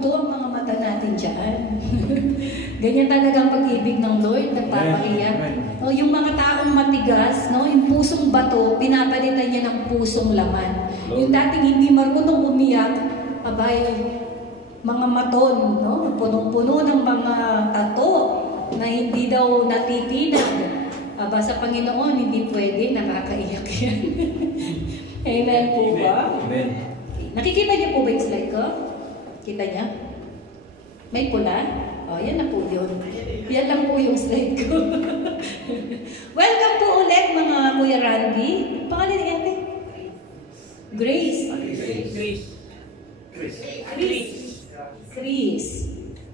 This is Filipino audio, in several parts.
multo ang mga mata natin dyan. Ganyan talaga ang pag-ibig ng Lord, nagpapaiyak. No, yung mga taong matigas, no, yung pusong bato, pinapalitan niya ng pusong laman. Yung dating hindi marunong umiyak, abay, mga maton, no, punong-puno ng mga tato na hindi daw natitinag. Aba, sa Panginoon, hindi pwede, nakakaiyak yan. Amen po ba? Amen. Nakikita niyo po ba yung slide ko? Kita niya? May pula? O, yan na po yun. Yan lang po yung slide ko. Welcome po ulit mga Kuya Randy. Pangalan ni Ate? Grace.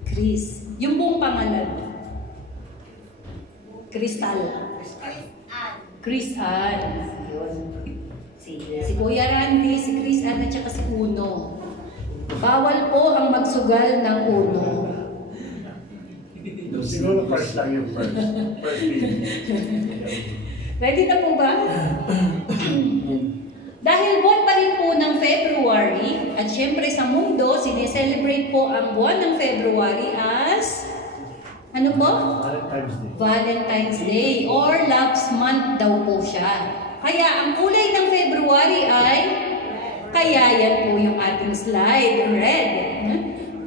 Chris. Yung buong pangalan. Crystal. Chris Ann. Yun. Si Kuya Randy, si Chris Ann at saka si Uno. Bawal po ang magsugal ng Uno. Siguro first lang yung first. Ready na po ba? Dahil buwan pa rin po ng February, at syempre sa mundo, sineselebrate po ang buwan ng February as ano po? Valentine's Day or Love's Month daw po siya. Kaya ang kulay ng February ay, kaya yan po yung ating slide, red.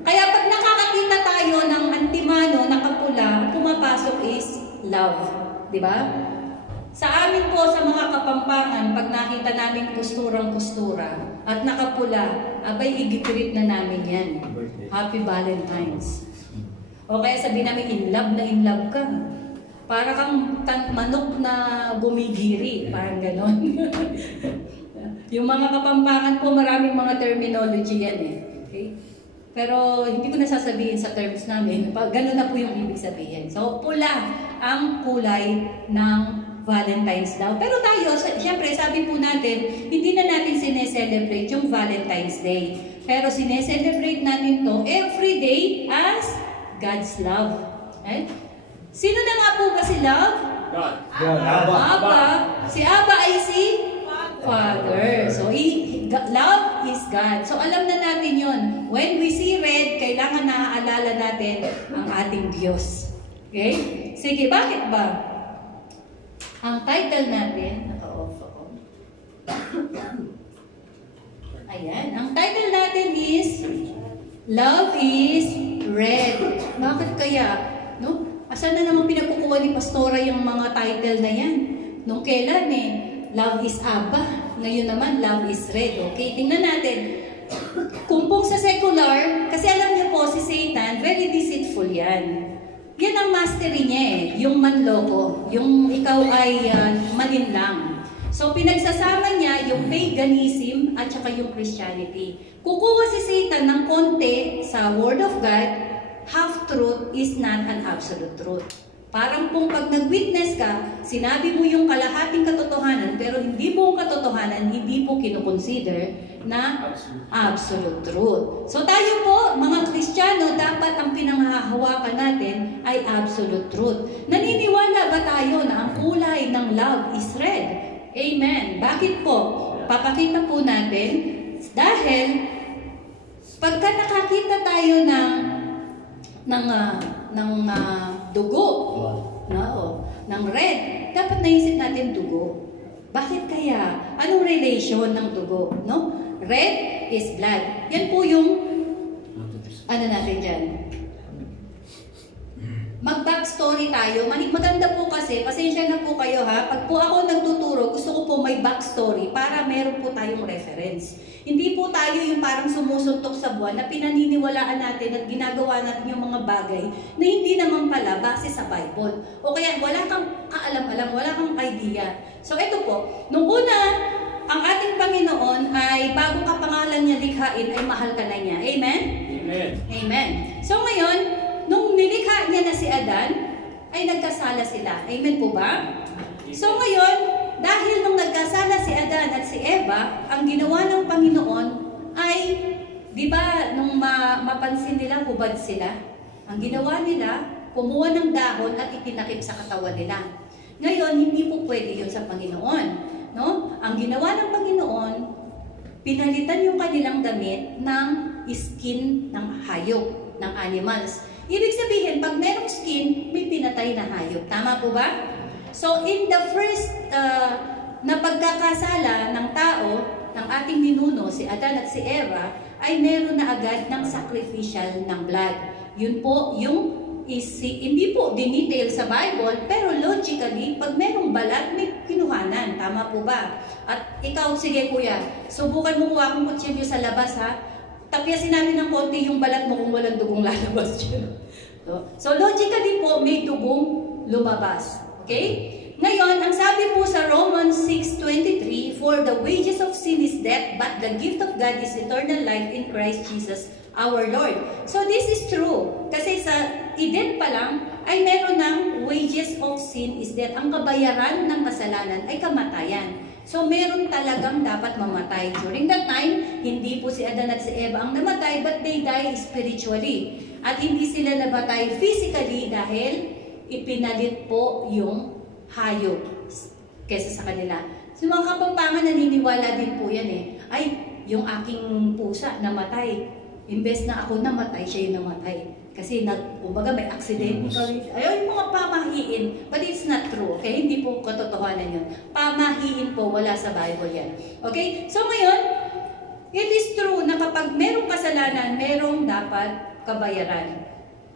Kaya pag nakakakita tayo ng antimano na kapula, pumapasok is love. Diba? Sa amin po, sa mga Kapampangan, pag nakita namin kusturang-kustura at nakapula, abay igipirit na namin yan. Happy Valentine's. O kaya sabihin namin, in love ka. Para kang manok na gumigiri. Parang ganon. Yung mga Kapampangan po, maraming mga terminology yan eh. Okay? Pero hindi ko nasasabihin sa terms namin. Ganon na po yung ibig sabihin. So, pula ang kulay ng Valentine's daw. Pero tayo, siyempre, sabi po natin, hindi na natin sineselebrate yung Valentine's Day. Pero sineselebrate natin to every day as God's love. Eh? Sino na nga po ba si love? God. Abba. Si Abba ay si Father. So, love is God. So, alam na natin yon. When we see red, kailangan naaalala natin ang ating Diyos. Okay? Sige, bakit ba? Ang title natin, naka-off ako. Ayan. Ang title natin is Love is Red. Bakit kaya? No? Asan na naman pinagkukuha ni Pastora yung mga title na yan? Nung kailan eh? Love is Abba. Ngayon naman, Love is Red. Okay? Tingnan natin. Kung pong sa secular, kasi alam niyo po si Satan, very deceitful yan. Yan ang mastery niya eh. Yung manloko. Yung ikaw ay malinlang. So, pinagsasama niya yung paganism at saka yung Christianity. Kukuha si Satan ng konti sa Word of God, half-truth is not an absolute truth. Parang kung pag nag-witness ka, sinabi mo yung kalahating katotohanan, pero hindi mo katotohanan, hindi po kinoconsider na absolute truth. So tayo po, mga Kristiyano, dapat ang pinanghahawakan natin ay absolute truth. Naniniwala ba tayo na ang kulay ng love is red? Amen. Bakit po? Papakita po natin dahil pagka nakakita tayo ng dugo, ng red, dapat naisip natin dugo. Bakit kaya? Anong relation ng dugo? No? Red is blood. Yan po yung ano natin dyan. Mag-backstory tayo. Maganda po kasi, pasensya na po kayo ha. Pag po ako nagtuturo, gusto ko po may backstory para meron po tayong reference. Hindi po tayo yung parang sumusuntok sa buwan na pinaniniwalaan natin at ginagawa natin yung mga bagay na hindi naman pala base sa Bible. O kaya wala kang kaalam-alam, wala kang idea. So ito po, nung una, ang ating Panginoon ay bago ka pangalan niya likhain ay mahal ka na niya. Amen? Amen. Amen. So ngayon, nung nilikha niya na si Adan, ay nagkasala sila. Amen po ba? So ngayon, dahil nung nagkasala si Adan at si Eva, ang ginawa ng Panginoon ay, di ba, nung mapansin nila, hubad sila, ang ginawa nila, kumuha ng dahon at itinakip sa katawan nila. Ngayon, hindi po pwede yun sa Panginoon. No? Ang ginawa ng Panginoon, pinalitan yung kanilang damit ng skin ng hayop, ng animals. Ibig sabihin, pag merong skin, may pinatay na hayop. Tama po ba? So, in the first na pagkakasala ng tao, ng ating ninuno, si Adan at si Eva, ay meron na agad ng sacrificial ng blood. Yun po yung hindi po dinetail sa Bible, pero logically, pag merong balat, may kinuhanan. Tama po ba? At ikaw, sige kuya, subukan mo kuha kung kutsilyo sa labas ha. Tapyasin namin ng konti yung balat mo kung walang dugong lalabas dyan. So logically po, may dugong lumabas. Okay? Ngayon, ang sabi po sa Romans 6:23, "For the wages of sin is death, but the gift of God is eternal life in Christ Jesus our Lord." So this is true. Kasi sa Eden pa lang, ay meron ng wages of sin is death. Ang kabayaran ng kasalanan ay kamatayan. So meron talagang dapat mamatay. During that time, hindi po si Adan at si Eva ang namatay, but they die spiritually. At hindi sila namatay physically dahil ipinalit po yung hayop kesa sa kanila. So mga Kapampangan, naniniwala din po yan eh. Ay, yung aking pusa namatay. Imbes na ako namatay, siya yung namatay. Kasi kumbaga may accident. Ayaw yung mga pamahiin. But it's not true. Okay? Hindi po katotohanan yun. Pamahiin po, wala sa Bible yan. Okay? So ngayon, it is true na kapag merong kasalanan, merong dapat kabayaran.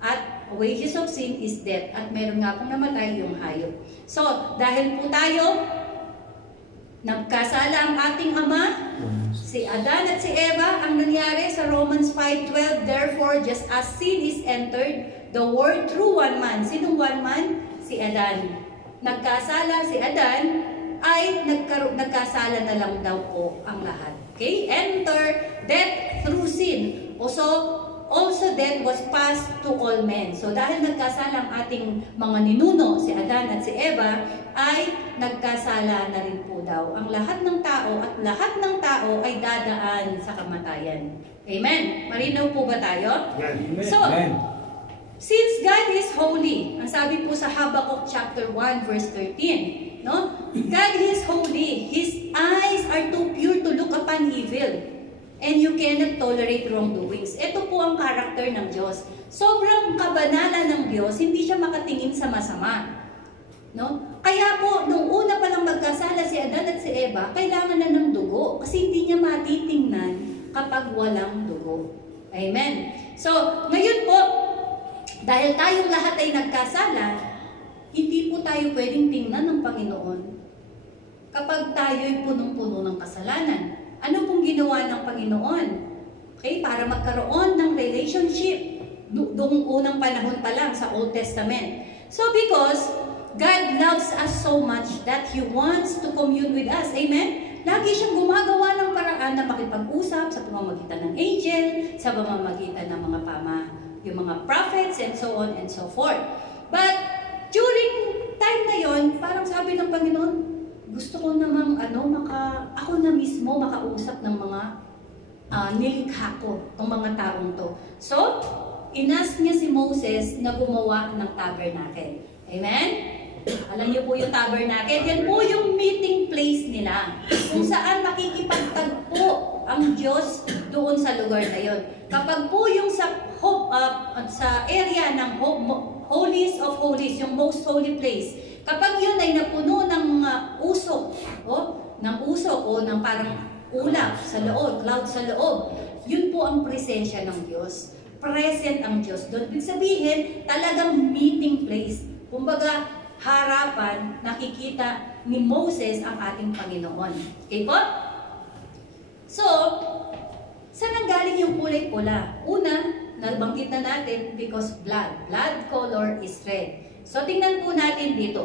At wages of sin is death. At meron nga pong namatay yung hayop. So, dahil po tayo, nagkasala ang ating ama, si Adan at si Eva, ang nangyari sa Romans 5:12, "Therefore, just as sin is entered the world through one man." Sinong one man? Si Adan. Nagkasala si Adan, ay nagkasala na lang daw po ang lahat. Okay? Enter death through sin. Also death was passed to all men. So dahil nagkasala ang ating mga ninuno, si Adan at si Eva, ay nagkasala na rin po daw ang lahat ng tao, at lahat ng tao ay dadaan sa kamatayan. Amen? Marinaw po ba tayo? Amen. So, since God is holy, ang sabi po sa Habakkuk chapter 1 verse 13, no? God is holy. His eyes are too pure to look upon evil. And you cannot tolerate wrongdoings. Ito po ang karakter ng Diyos. Sobrang kabanalan ng Diyos, hindi siya makatingin sa masama. No? Kaya po, nung una pa lang magkasala si Adan at si Eva, kailangan na ng dugo. Kasi hindi niya matitingnan kapag walang dugo. Amen. So, ngayon po, dahil tayong lahat ay nagkasala, hindi po tayo pwedeng tingnan ng Panginoon kapag tayo'y punong-puno ng kasalanan. Ano pong ginawa ng Panginoon? Okay, para magkaroon ng relationship noong unang panahon pa lang sa Old Testament. So because God loves us so much that He wants to commune with us. Amen? Lagi siyang gumagawa ng paraan na makipag-usap sa pamamagitan ng angel, sa pamamagitan ng yung mga prophets, and so on and so forth. But during time na yon, parang sabi ng Panginoon, gusto ko namang ako na mismo makausap ng mga nilikha ko, ng mga taong to. So, inas niya si Moses na gumawa ng tabernacle. Amen? Alam niyo po yung tabernacle? Yan po yung meeting place nila. Kung saan makikipagtagpo ang Diyos doon sa lugar na yon. Kapag po yung sa area ng Holies of Holies, yung most holy place, kapag yun ay napuno ng usok, o ng parang ulap sa loob, cloud sa loob, yun po ang presensya ng Diyos. Present ang Diyos doon. Ibig sabihin, talagang meeting place. Kumbaga, harapan, nakikita ni Moses ang ating Panginoon. Okay po? So, saan nanggaling yung kulay pula? Una, nabanggit na natin because blood. Blood color is red. So, tingnan po natin dito.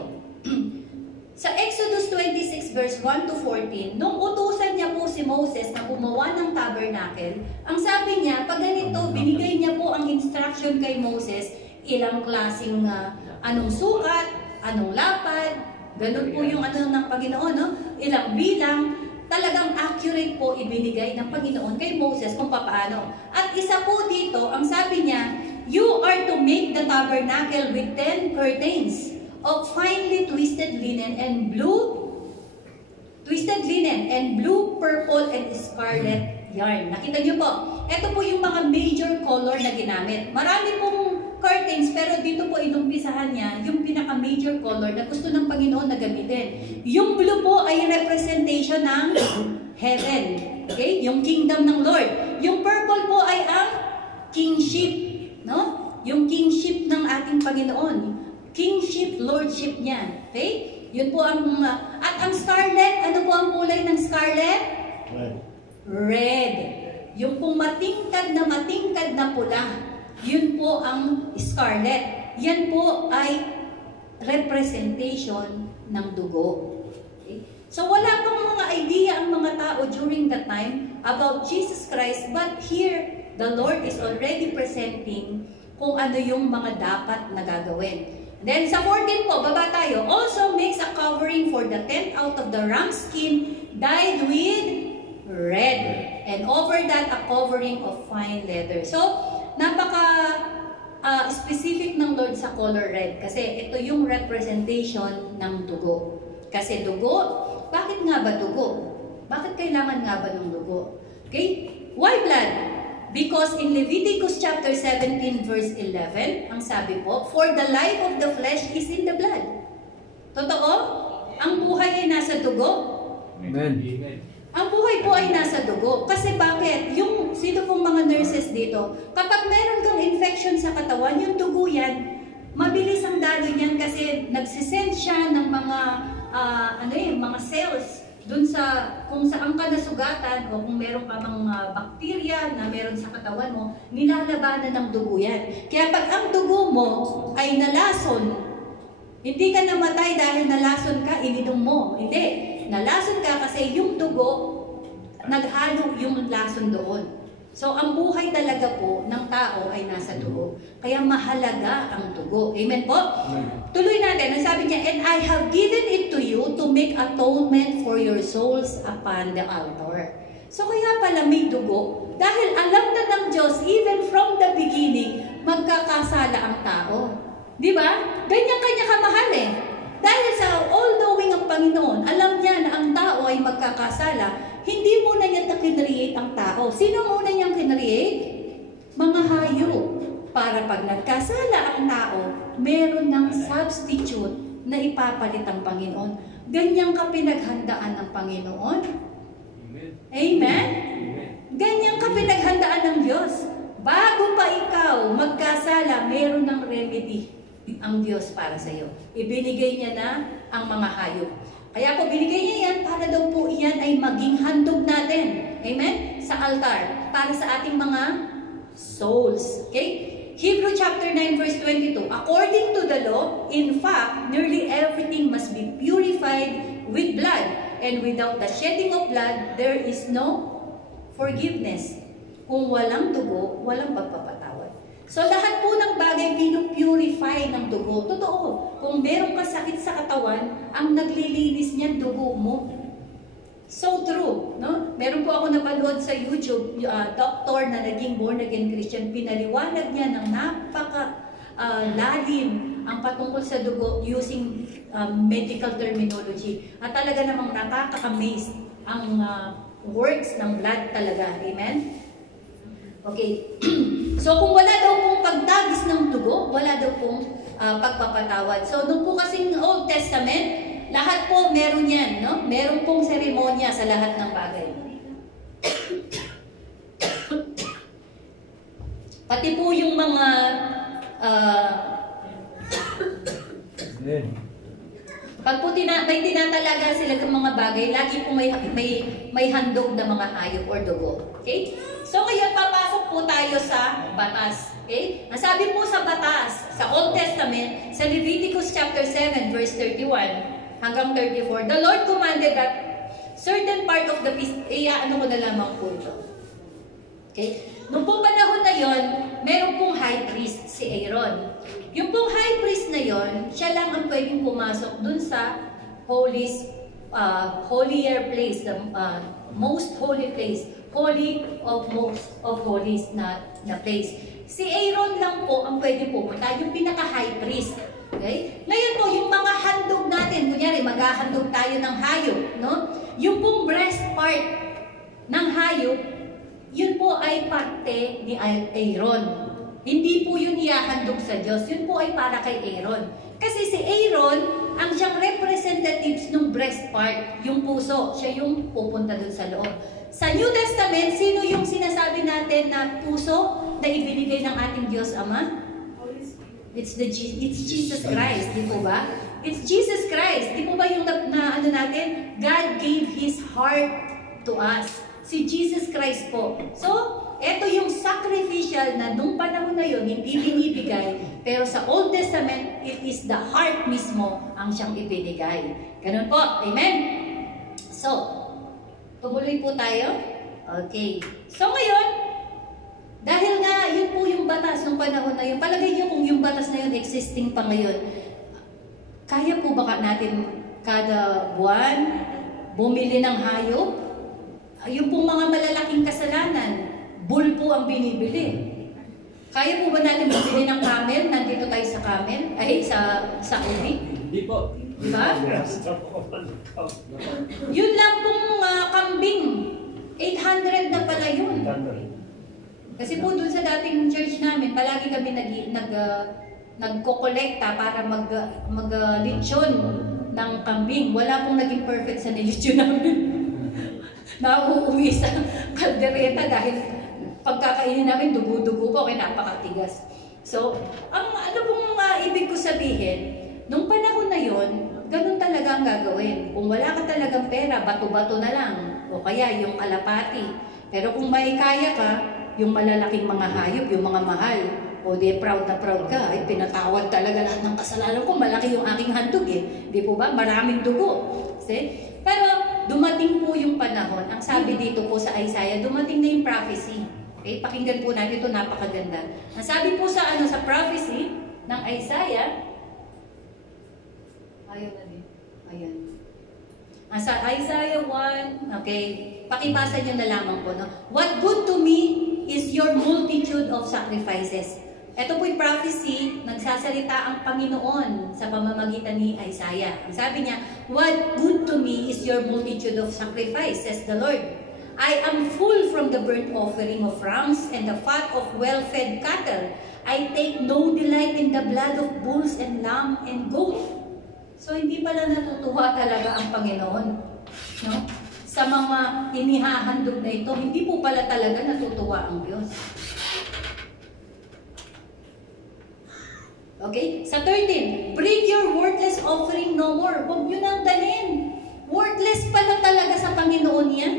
Sa Exodus 26 verse 1 to 14, nung utusan niya po si Moses na gumawa ng tabernacle, ang sabi niya, pag ganito, binigay niya po ang instruction kay Moses, ilang klaseng anong sukat, anong lapad, ganun po yung ng Panginoon, no? Ilang bilang, talagang accurate po ibinigay ng Panginoon kay Moses kung paano. At isa po dito, ang sabi niya, you are to make the tabernacle with 10 curtains of finely twisted linen and blue, purple, and scarlet yarn. Nakita niyo po, ito po yung mga major color na ginamit. Marami pong curtains, pero dito po inumpisahan niya yung pinaka-major color na gusto ng Panginoon na gamitin. Yung blue po ay representation ng heaven. Okay? Yung kingdom ng Lord. Yung purple po ay ang kingship. No? Yung kingship ng ating Panginoon. Kingship, lordship niya. Okay? Yun po ang at ang scarlet, ano po ang kulay ng scarlet? Red. Red. Yung pong matingkad na pula, yun po ang scarlet. Yan po ay representation ng dugo. Okay? So wala pong mga idea ang mga tao during that time about Jesus Christ, but here, the Lord is already presenting kung ano yung mga dapat na gagawin. Then sa 14 po, baba tayo. Also makes a covering for the tent out of the ram skin dyed with red. And over that, a covering of fine leather. So, napaka specific ng Lord sa color red. Kasi ito yung representation ng dugo. Kasi dugo, bakit nga ba dugo? Bakit kailangan nga ba ng dugo? Okay? Why blood? Because in Leviticus chapter 17 verse 11, ang sabi po, for the life of the flesh is in the blood. Totoo? Ang buhay ay nasa dugo? Amen. Ang buhay po ay nasa dugo. Kasi bakit? Yung sino pong mga nurses dito, kapag meron kang infection sa katawan, yung dugo yan, mabilis ang daloy niyan kasi nagsisend siya ng mga mga cells dun sa kung saan ka nasugatan o kung meron ka mga bakterya na meron sa katawan mo, nilalabanan ng dugo yan. Kaya pag ang dugo mo ay nalason, hindi ka namatay dahil nalason ka, ininom mo. Hindi. Nalason ka kasi yung dugo, naghalo yung lason doon. So, ang buhay talaga po ng tao ay nasa dugo. Kaya mahalaga ang dugo. Amen po? Tuloy natin. Ang sabi niya, and I have given it to you to make atonement for your souls upon the altar. So, kaya pala may dugo. Dahil alam na ng Diyos, even from the beginning, magkakasala ang tao. Di ba? Ganyan kanya kamahal eh. Dahil sa all-knowing ang Panginoon, alam niya na ang tao ay magkakasala. Hindi muna niya kinreate ang tao. Sino muna niyang kinreate? Mga hayop. Para pag nagkasala ang tao, meron ng substitute na ipapalit ang Panginoon. Ganyan ka pinaghandaan ng Panginoon. Amen? Ganyan ka pinaghandaan ng Diyos. Bago pa ikaw magkasala, meron ng remedy ang Diyos para sa iyo. Ibinigay niya na ang mga hayop. Kaya po binigay niya yan para daw po iyan ay maging handog natin. Amen? Sa altar. Para sa ating mga souls. Okay? Hebrew chapter 9 verse 22. According to the law, in fact, nearly everything must be purified with blood. And without the shedding of blood, there is no forgiveness. Kung walang dugo, walang pagpapatawad. So lahat po ng bagay pinupurify ng dugo. Totoo, kung meron ka sakit sa katawan, ang naglilinis niyan dugo mo. So true, no? Meron po ako napanood sa YouTube, doctor na naging born again Christian, pinaliwanag niya ng lalim ang patungkol sa dugo using medical terminology. At talaga namang nakaka-amaze ang works ng blood talaga. Amen? Okay. So kung wala daw pong pagtagis ng dugo, wala daw pong pagpapatawad. So nung po kasing Old Testament, lahat po meron yan, no? Meron pong seremonya sa lahat ng bagay. Pati po yung mga pag po may tinatalaga sila ng mga bagay, lagi po may handog na mga hayop or dugo. Okay? So ngayon, papasok po tayo sa batas. Okay? Ang sabi po sa batas, sa Old Testament, sa Leviticus chapter 7, verse 31 hanggang 34, the Lord commanded that certain part of the feast, ano ko na lamang po ito. Okay? Noong pong panahon na yon, meron pong high priest, si Aaron. Yung pong high priest na yon, siya lang ang pwedeng pumasok dun sa holier place, the most holy place. Holy of most of holies na place. Si Aaron lang po ang pwede pumunta, yung pinaka-high priest. Okay? Ngayon po, yung mga handog natin, kunyari, maghahandog tayo ng hayop, no? Yung pong breast part ng hayop, yun po ay parte ni Aaron. Hindi po yun iahandog sa Diyos. Yun po ay para kay Aaron. Kasi si Aaron, ang siyang representatives ng breast part, yung puso. Siya yung pupunta dun sa loob. Sa New Testament, sino yung sinasabi natin na puso na ibinigay ng ating Diyos Ama? It's Jesus Christ, di po ba? It's Jesus Christ. Di po ba yung ano natin? God gave His heart to us. Si Jesus Christ po. So, ito yung sacrificial na nung panahon na yun, hindi binibigay. Pero sa Old Testament, it is the heart mismo ang siyang ibinigay. Ganun po. Amen? So, tumuloy po tayo. Okay. So, ngayon, dahil nga, yun po yung batas ng panahon na yun. Palagay niyo kung yung batas na yun existing pa ngayon, kaya po baka natin kada buwan bumili ng hayop? Yung pong mga malalaking kasalanan, bull po ang binibili. Kaya po ba natin bumili ng camel? Nandito tayo sa camel? Ay, sa uli? Hindi po. Diba? Yun lang pong kambing. 800 na pala yun. Kasi po dun sa dating church namin, palagi kami nagko-kolekta para mag-lechon ng kambing. Wala pong naging perfect sa nilechon namin. Nauuwi sa kaldereta dahil pagkakainin namin, dugo-dugo po, kaya napakatigas. So, ang ano pong ibig ko sabihin, nung panahon na yon, ganun talaga ang gagawin. Kung wala ka talagang pera, bato-bato na lang. O kaya yung kalapati. Pero kung may kaya ka, yung malalaking mga hayop, yung mga mahal, o di proud na proud ka, ay pinatawad talaga lahat ng kasalanan ko, malaki yung aking handog eh. Di po ba? Maraming dugo. See? Pero dumating po yung panahon, ang sabi dito po sa Isaiah, dumating na yung prophecy. Okay? Pakinggan po natin ito, napakaganda. Ang sabi po sa prophecy ng Isaiah, ayaw na din. Ayan. Sa Isaiah 1, okay, pakibasa nyo na lamang po, no? What good to me is your multitude of sacrifices. Ito po yung prophecy, nagsasalita ang Panginoon sa pamamagitan ni Isaiah. Ang sabi niya, what good to me is your multitude of sacrifice, says the Lord. I am full from the burnt offering of rams and the fat of well-fed cattle. I take no delight in the blood of bulls and lamb and goat. So, hindi pala natutuwa talaga ang Panginoon, no? Sa mga inihahandog na ito, hindi po pala talaga natutuwa ang Diyos. Okay? Sa 13, bring your worthless offering no more. Huwag nyo nang dalhin. Worthless pala talaga sa Panginoon yan.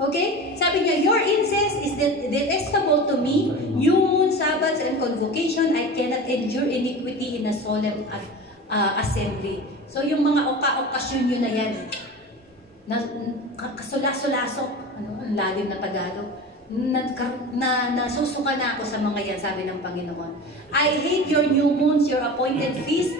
Okay? Sabi niya, your incense is detestable to me. New moon, Sabbaths, and convocation, I cannot endure iniquity in a solemn assembly. So, yung mga okasyon nyo na yan, kasula-sulasok, ang lalim na Tagalog, nasusuka na ako sa mga yan, sabi ng Panginoon. I hate your new moons, your appointed feasts.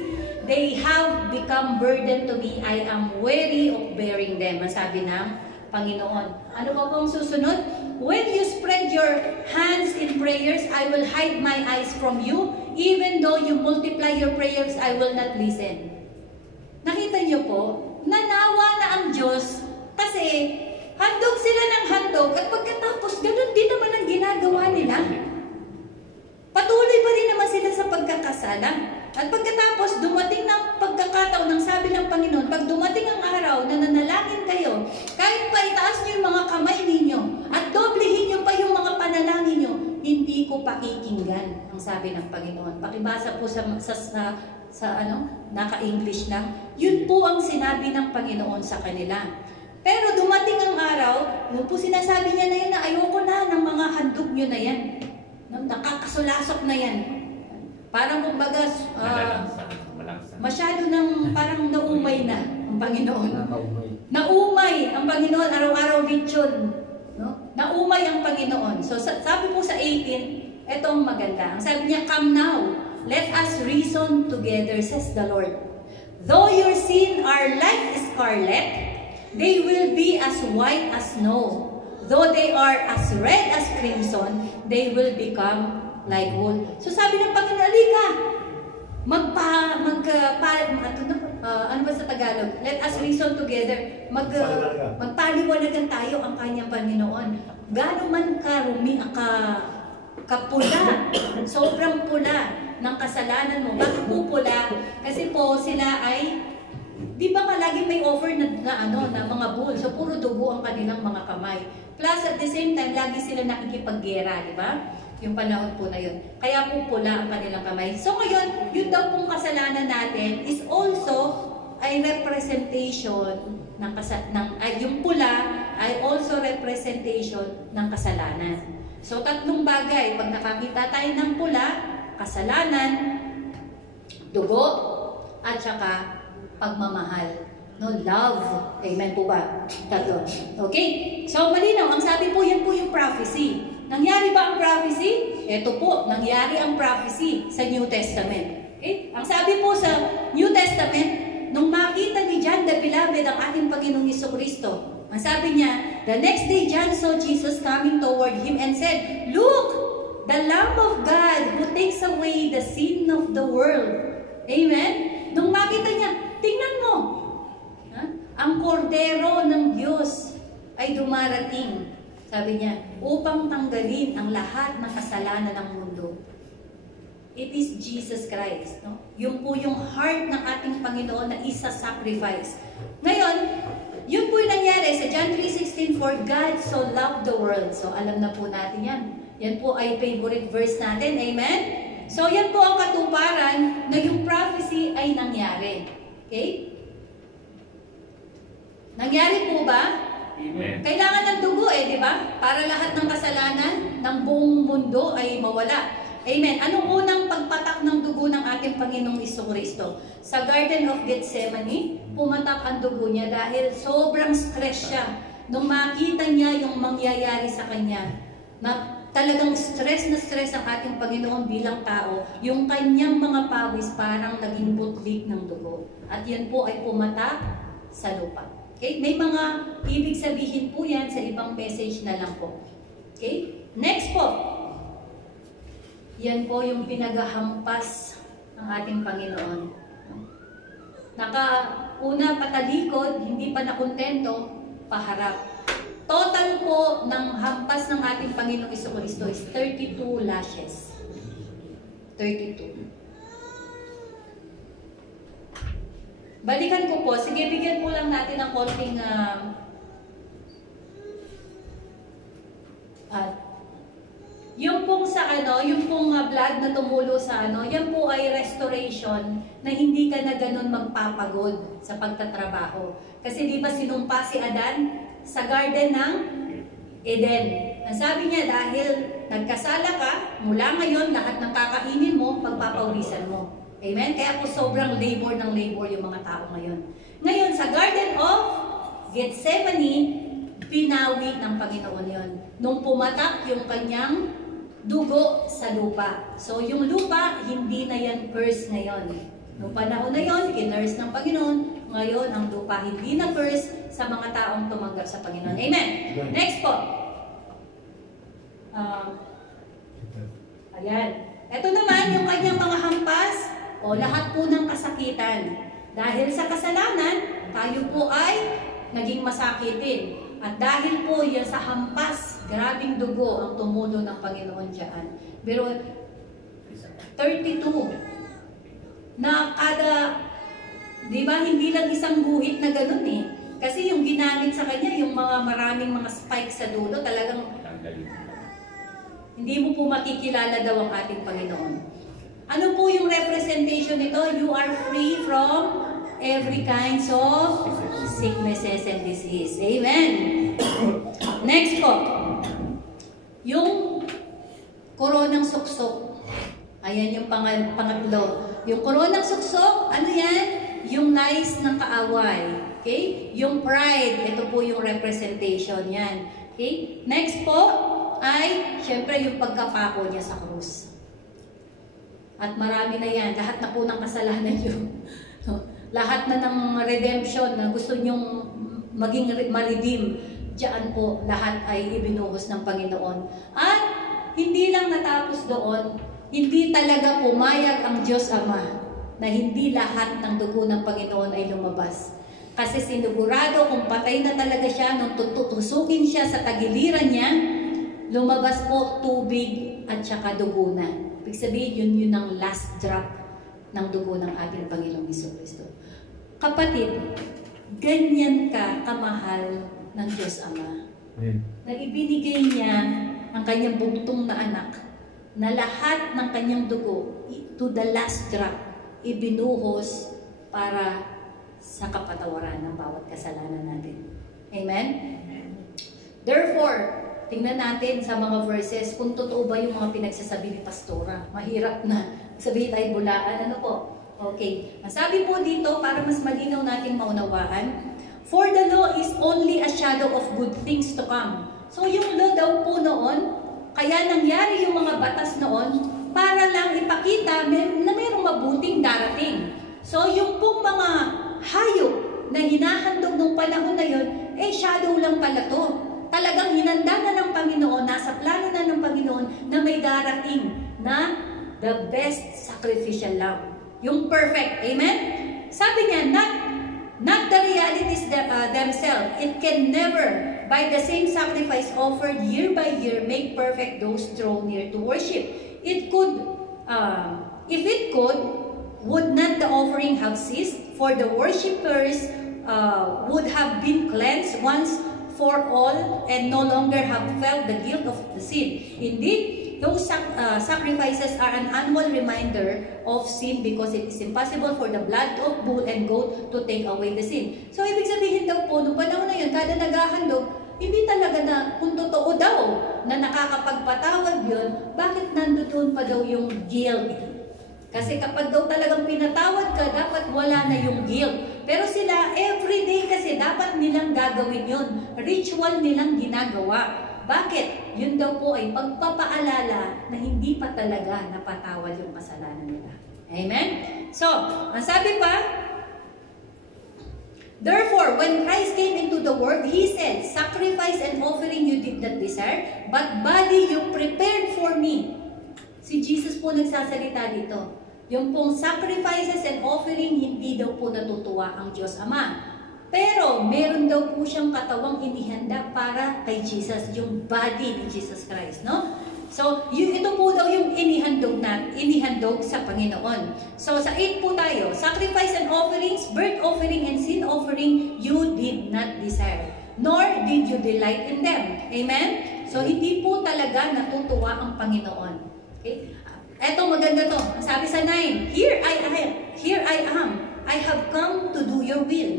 They have become burden to me. I am weary of bearing them, sabi ng Panginoon. Ano pa pong susunod? When you spread your hands in prayers, I will hide my eyes from you. Even though you multiply your prayers, I will not listen. Nakita niyo po, nanawa na ang Diyos kasi handog sila ng handog at pagkatapos, ganun din naman ang ginagawa nila. Patuloy pa rin naman sila sa pagkakasala. At pagkatapos, dumating ng pagkakataon ng sabi ng Panginoon, pag dumating ang araw na nanalangin kayo, kahit pa itaas niyo yung mga kamay ninyo at doblehin niyo pa yung mga panalangin niyo, hindi ko pakikinggan, ang sabi ng Panginoon. Pakibasa po sa naka-English lang. Yun po ang sinabi ng Panginoon sa kanila. Pero dumating ang araw, yun po sinasabi niya na yun na ayoko na ng mga handog nyo na yan. Nakakasulasok na yan. Parang kumbaga, masyado nang parang naumay na ang Panginoon. Naumay ang Panginoon, araw-araw lechon. No? Naumay ang Panginoon. So sabi po sa 18, etong maganda. Ang sabi niya, come now, let us reason together, says the Lord. Though your sin are like scarlet, they will be as white as snow. Though they are as red as crimson, they will become like wool. So sabi ng Panginoon, alika, ano ba sa Tagalog? Let us reason together. Magpaliwanagan tayo ang kanyang Panginoon. Gaano man karumi, kapula, sobrang pula ng kasalanan mo. Bakit po pula? Kasi po sila ay, di ba lagi may offer na mga bull. So puro dugo ang kanilang mga kamay. Plus at the same time, lagi sila nakikipaggera, di ba? Yung panahon po na yun. Kaya po pula ang kanilang kamay. So ngayon, yun daw pong kasalanan natin is also ay representation yung pula ay also representation ng kasalanan. So tatlong bagay, pag nakakita tayo ng pula, kasalanan, dugo, at saka pagmamahal. No, love. Amen po ba? Tatlo. Okay? So malinaw, ang sabi po yan po yung prophecy. Nangyari ba ang prophecy? Ito po, nangyari ang prophecy sa New Testament. Okay? Ang sabi po sa New Testament, nung makita ni John the Beloved ang ating Panginoong Jesucristo, ang sabi niya, the next day John saw Jesus coming toward him and said, "Look, the Lamb of God who takes away the sin of the world." Amen? Nung makita niya, tingnan mo, ang kordero ng Diyos ay dumarating. Sabi niya, upang tanggalin ang lahat ng kasalanan ng mundo. It is Jesus Christ. No? Yun po yung heart ng ating Panginoon na isa-sacrifice. Ngayon, yun po yung nangyari sa John 3:16, "For God so loved the world." So alam na po natin yan. Yan po ay favorite verse natin. Amen? So yan po ang katuparan na yung prophecy ay nangyari. Okay? Nangyari po ba? Amen. Kailangan ng dugo di ba? Para lahat ng kasalanan ng buong mundo ay mawala. Amen. Anong unang pagpatak ng dugo ng ating Panginoong Jesucristo? Sa Garden of Gethsemane, pumatak ang dugo niya dahil sobrang stress siya. Nung makita niya yung mangyayari sa kanya, na talagang stress na stress ang ating Panginoon bilang tao, yung kanyang mga pawis parang naging butlik ng dugo. At yan po ay pumatak sa lupa. Okay? May mga ibig sabihin po yan sa ibang message na lang po. Okay? Next po. Yan po yung pinagahampas ng ating Panginoon. Una patalikod, hindi pa nakontento, paharap. Total po ng hampas ng ating Panginoong Jesucristo is 32 lashes. 32. Balikan ko po. Sige, bigyan po lang natin ng konting yung pong yung pong blood na tumulo sa yan po ay restoration na hindi ka na ganun magpapagod sa pagtatrabaho. Kasi di ba sinumpa si Adan sa garden ng Eden? Ang sabi niya, dahil nagkasala ka, mula ngayon lahat ng kakainin mo, pagpapawisan mo. Amen? Kaya po sobrang labor ng labor yung mga tao ngayon. Ngayon, sa Garden of Gethsemane, pinawi ng Panginoon yon. Nung pumatak yung kanyang dugo sa lupa. So, yung lupa, hindi na yan curse ngayon. Noong panahon na yon, kinurse ng Panginoon. Ngayon, ang lupa hindi na curse sa mga taong tumanggap sa Panginoon. Amen? Next po. Ayan. Ito naman, yung kanyang mga hampas, lahat po ng kasakitan. Dahil sa kasalanan, tayo po ay naging masakitin. At dahil po yan sa hampas, grabing dugo ang tumulo ng Panginoon dyan. Pero 32 na kada, di ba, hindi lang isang guhit na ganun Kasi yung ginamit sa kanya, yung mga maraming mga spikes sa dulo, talagang hindi mo po makikilala daw ang ating Panginoon. Ano po yung representation nito? You are free from every kinds of sicknesses and disease. Amen. Next po. Yung koronang suksok. Ayan yung pangatlo. Yung koronang suksok, ano yan? Yung nice ng kaaway. Okay? Yung pride, ito po yung representation yan. Okay? Next po ay, syempre, yung pagkapako niya sa krus. At marami na yan. Lahat na po ng kasalanan nyo. Lahat na ng redemption na gusto nyong maging ma-redeem, diyan po lahat ay ibinuhos ng Panginoon. At hindi lang natapos doon, hindi talaga pumayag ang Diyos Ama na hindi lahat ng dugo ng Panginoon ay lumabas. Kasi sinigurado kung patay na talaga siya, nung tutusukin siya sa tagiliran niya, lumabas po tubig at saka dugo na. Ibig sabihin, yun ang last drop ng dugo ng ating Panginoong Jesucristo. Kapatid, ganyan ka kamahal ng Diyos Ama. Na ibinigay niya ang kanyang bugtong na anak, na lahat ng kanyang dugo, to the last drop, ibinuhos para sa kapatawaran ng bawat kasalanan natin. Amen? Therefore, tingnan natin sa mga verses kung totoo ba yung mga pinagsasabi ni Pastora. Mahirap na sabihin tayo bulaan. Ano po? Okay. Masabi po dito, para mas malinaw natin maunawaan, for the law is only a shadow of good things to come. So yung law daw po noon, kaya nangyari yung mga batas noon, para lang ipakita na mayroong mabuting darating. So yung pong mga hayop na hinahandog nung panahon na yun, shadow lang pala to. Talagang hinanda na ng Panginoon, nasa plano na ng Panginoon na may darating na the best sacrificial lamb. Yung perfect. Amen? Sabi niya, not the realities themselves. It can never, by the same sacrifice offered year by year, make perfect those drawn near to worship. It could, if it could, would not the offering have ceased? For the worshippers would have been cleansed once for all and no longer have felt the guilt of the sin. Indeed, those sacrifices are an annual reminder of sin because it is impossible for the blood of bull and goat to take away the sin. So, ibig sabihin daw po, nung panahon na yun, kada naghahandog, hindi talaga na, kung totoo daw, na nakakapagpatawad yun, bakit nandoon pa daw yung guilt? Kasi kapag daw talagang pinatawad ka, dapat wala na yung guilt. Pero sila, everyday kasi dapat nilang gagawin yun. Ritual nilang ginagawa. Bakit? Yun daw po ay pagpapaalala na hindi pa talaga napatawad yung kasalanan nila. Amen? So, ang sabi pa, therefore, when Christ came into the world, He said, sacrifice and offering you did not desire, but body you prepared for me. Si Jesus po nagsasalita dito. Yung pong sacrifices and offering, hindi daw po natutuwa ang Diyos Ama. Pero, meron daw po siyang katawang inihanda para kay Jesus, yung body ni Jesus Christ, no? So, ito po daw yung inihandog sa Panginoon. So, sa 8 po tayo, sacrifice and offerings, burnt offering and sin offering, you did not desire, nor did you delight in them. Amen? So, hindi po talaga natutuwa ang Panginoon. Okay? Eto, maganda to. Sabi sa 9, Here I am. I have come to do your will.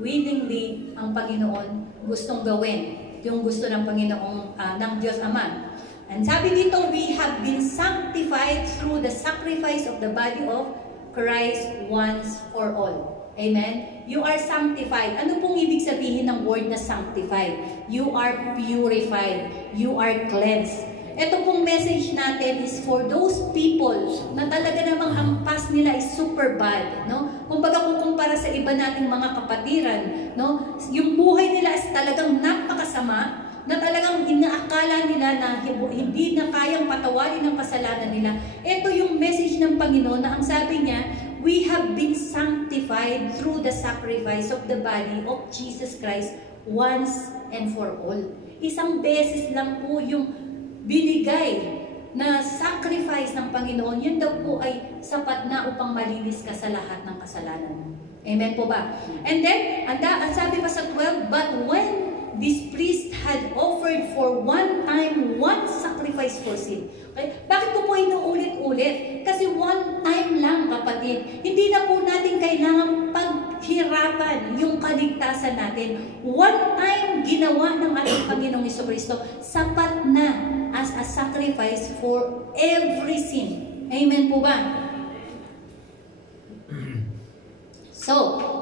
Willingly, ang Panginoon gustong gawin. Yung gusto ng Panginoong, ng Diyos Ama. And sabi dito, we have been sanctified through the sacrifice of the body of Christ once for all. Amen? You are sanctified. Ano pong ibig sabihin ng word na sanctified? You are purified. You are cleansed. Ito pong message natin is for those people na talaga namang ang past nila is super bad, no? Kumbaga kung kumpara sa iba nating mga kapatiran, no? Yung buhay nila is talagang napakasama, na talagang inaakala nila na hindi na kayang patawarin ng kasalanan nila. Ito yung message ng Panginoon na ang sabi niya, we have been sanctified through the sacrifice of the body of Jesus Christ once and for all. Isang beses lang po yung binigay na sacrifice ng Panginoon, yun daw po ay sapat na upang malinis ka sa lahat ng kasalanan mo. Amen po ba? And then, ang sabi pa sa 12, but when this priest had offered for one time, one sacrifice for sin. Okay? Bakit ko po inuulit-ulit? Kasi one time lang, kapatid. Hindi na po natin kailangan paghirapan yung kaligtasan natin. One time ginawa ng ating Panginoong Jesucristo, sapat na as a sacrifice for every sin. Amen po ba? So,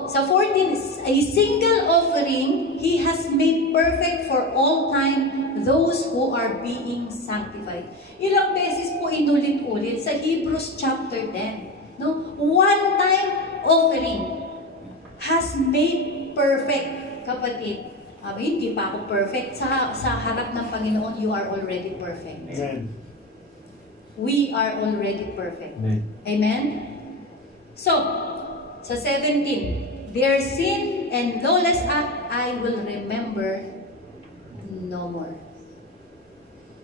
sa 14, a single offering, He has made perfect for all time those who are being sanctified. Ilang beses po inulit-ulit sa Hebrews chapter 10. No? One time offering has made perfect, kapatid. Hindi pa ako perfect. Sa harap ng Panginoon, you are already perfect. Amen. We are already perfect. Amen. Amen? So, sa 17, their sin and lawless act I will remember no more.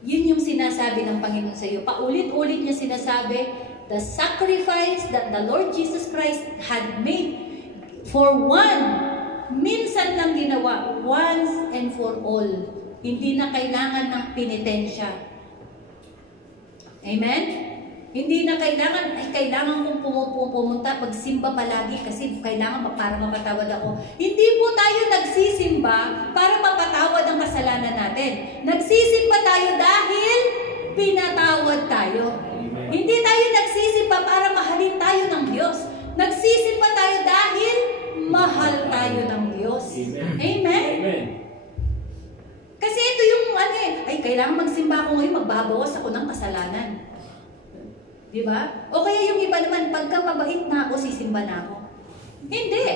Yun yung sinasabi ng Panginoon sa iyo. Paulit-ulit niya sinasabi, the sacrifice that the Lord Jesus Christ had made for one, minsan lang ginawa, once and for all. Hindi na kailangan ng penitensya. Amen? Hindi na kailangan kong pumunta, magsimba palagi kasi kailangan para mapatawad ako. Hindi po tayo nagsisimba para mapatawad ang kasalanan natin. Nagsisimba tayo dahil pinatawad tayo. Hindi tayo nagsisimba para mahalin tayo ng Diyos. Nagsisimba tayo dahil mahal tayo ng Diyos. Amen? Amen. Kasi ito yung kailangan magsimba ako ngayon, magbabawas ako ng kasalanan. Diba? O kaya yung iba naman, pagka mabait na ako, sisimba na ako. Hindi.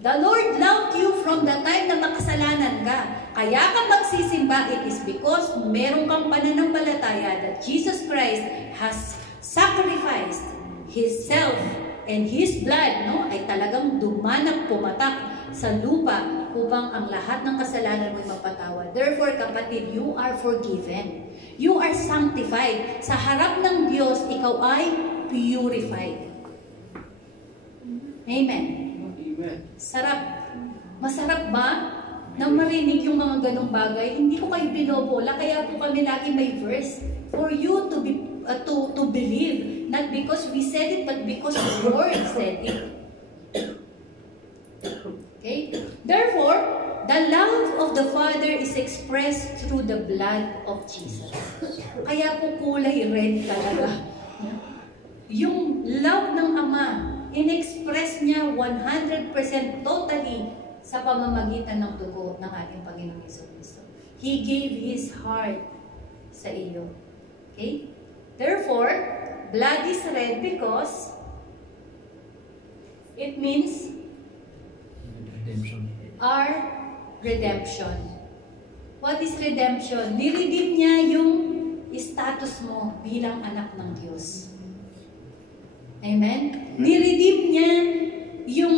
The Lord loved you from the time na makasalanan ka. Kaya ka magsisimba, it is because meron kang pananampalataya that Jesus Christ has sacrificed His self and His blood, no, ay talagang dumanak, pumatak sa lupa upang ang lahat ng kasalanan mo ay mapatawad. Therefore, kapatid, you are forgiven. You are sanctified. Sa harap ng Diyos, ikaw ay purified. Amen. Amen. Sarap. Masarap ba na marinig yung mga ganong bagay? Hindi ko kayo binobola, kaya po kami lagi may verse for you to be to believe. Not because we said it, but because the Lord said it. Okay? Therefore, the love of the Father is expressed through the blood of Jesus. Kaya po kulay red talaga. Yung love ng Ama, in-express niya 100% totally sa pamamagitan ng dugo ng ating Panginoong Jesucristo. He gave His heart sa iyo. Okay? Therefore, blood is red because it means our redemption. What is redemption? Niredeem niya yung status mo bilang anak ng Diyos. Amen? Niredeem niya yung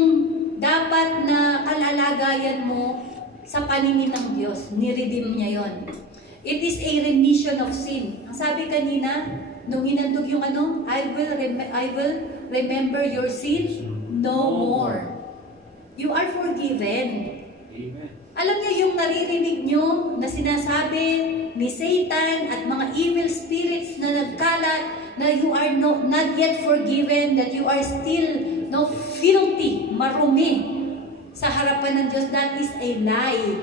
dapat na kalalagayan mo sa paningin ng Diyos. Niredeem niya yon. It is a remission of sin. Ang sabi kanina, nung hinandog yung I will remember your sin no more. You are forgiven. Amen. Alam niyo yung naririnig nyo na sinasabi ni Satan at mga evil spirits na nagkalat na you are not yet forgiven, that you are still filthy, marumi sa harapan ng Diyos. That is a lie.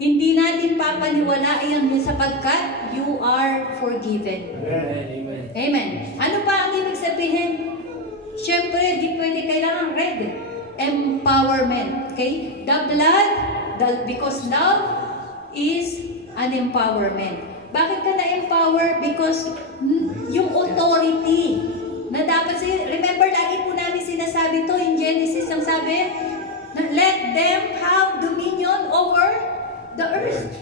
Hindi natin papaniwalaan yun sapagkat you are forgiven. Amen. Amen. Ano pa ang ibig sabihin? Siyempre, di pwede kailangan red. Empowerment. Okay? The blood, because love is an empowerment. Bakit ka na-empower? Because yung authority na dapat remember, lagi po namin sinasabi to in Genesis, ang sabi, let them have dominion over the earth.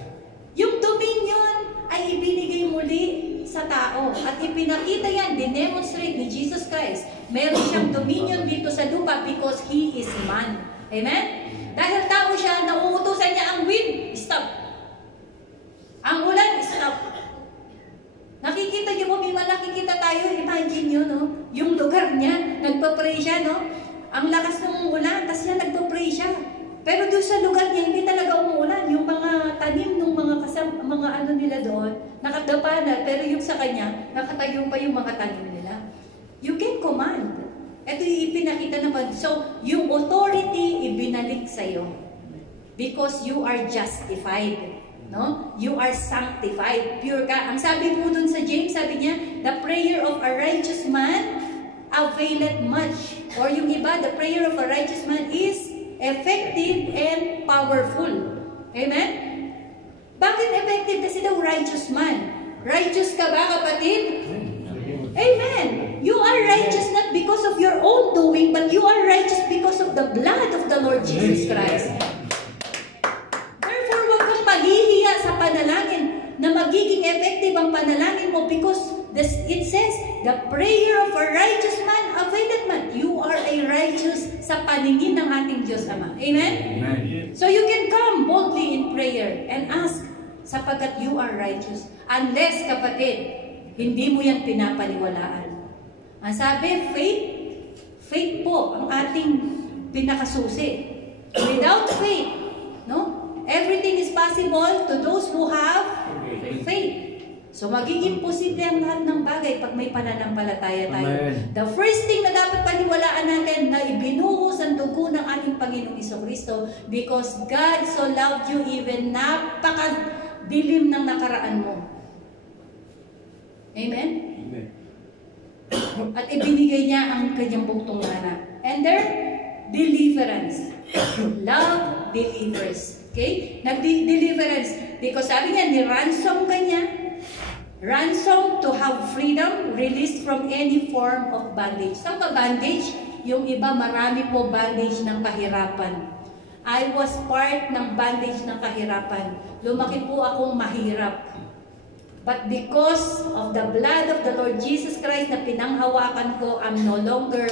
Yung dominion ay ibinigay muli sa tao. At ipinakita yan, dinemonstrate ni Jesus Christ. Meron siyang dominion dito sa lupa because He is man. Amen? Dahil tao siya, nauutusan niya ang wind, stop. Ang ulan, stop. Nakikita niyo po, may nakikita tayo, imagine niyo, no? Yung lugar niya, nagpa-pray siya, no? Ang lakas ng ulan, tapos siya nagpa-pray siya. Pero doon sa lugar niya, hindi talaga umuulan. Yung mga tanim ng mga ano nila doon, nakadapa na, pero yung sa kanya, nakatayo pa yung mga tanim nila. You can command. Ito yung ipinakita naman. So, yung authority, ibinalik sa'yo. Because you are justified. No? You are sanctified. Pure ka. Ang sabi po dun sa James, sabi niya, the prayer of a righteous man availeth much. Or yung iba, the prayer of a righteous man is effective and powerful. Amen? Bakit effective? Kasi daw righteous man. Righteous ka ba, kapatid? Amen. You are righteous not because of your own doing, but you are righteous because of the blood of the Lord Jesus Christ. Therefore, huwag kang maghihiya sa panalangin na magiging effective ang panalangin mo because it says, the prayer of a righteous man availeth much. You are a righteous sa paningin ng ating Diyos Ama. Amen? Amen. So you can come boldly in prayer and ask sapagkat you are righteous. Unless, kapatid, hindi mo yan pinapaniwalaan. Ang sabi, faith po ang ating pinakasusi. Without faith, no? Everything is possible to those who have faith. So magiging posible ang lahat ng bagay pag may pananampalataya tayo. Amen. The first thing na dapat paniwalaan natin na ibinuhos ang dugo ng ating Panginoong Jesucristo because God so loved you even napakadilim ng nakaraan mo. Amen? Amen. At ibinigay niya ang kanyang buktong anak. And their deliverance. Love delivers. Okay? Nag-deliverance. Because sabi niya, ni-ransom ka niya. Ransom to have freedom, released from any form of bondage. Saan ka bondage? Yung iba, marami po bondage ng kahirapan. I was part ng bondage ng kahirapan. Lumaki po akong mahirap. But because of the blood of the Lord Jesus Christ na pinanghawakan ko, I'm no longer